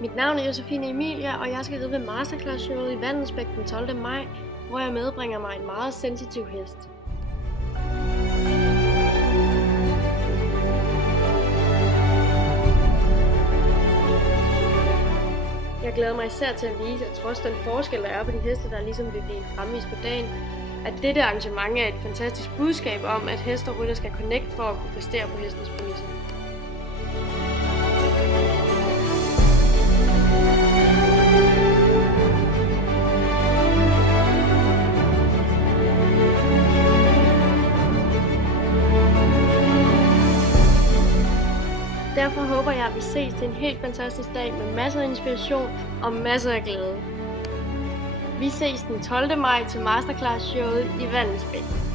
Mit navn er Josefine Emilia, og jeg skal ride ved Masterclass-showet i Vandensbæk den 12. maj, hvor jeg medbringer mig en meget sensitiv hest. Jeg glæder mig især til at vise, at trods den forskel, der er på de heste, der ligesom vil blive fremvist på dagen, at dette arrangement er et fantastisk budskab om, at hest og rytter skal connect for at kunne præstere på hestens præmisser. Derfor håber jeg, at vi ses til en helt fantastisk dag med masser af inspiration og masser af glæde. Vi ses den 12. maj til Masterclass-showet i Vandensbæk.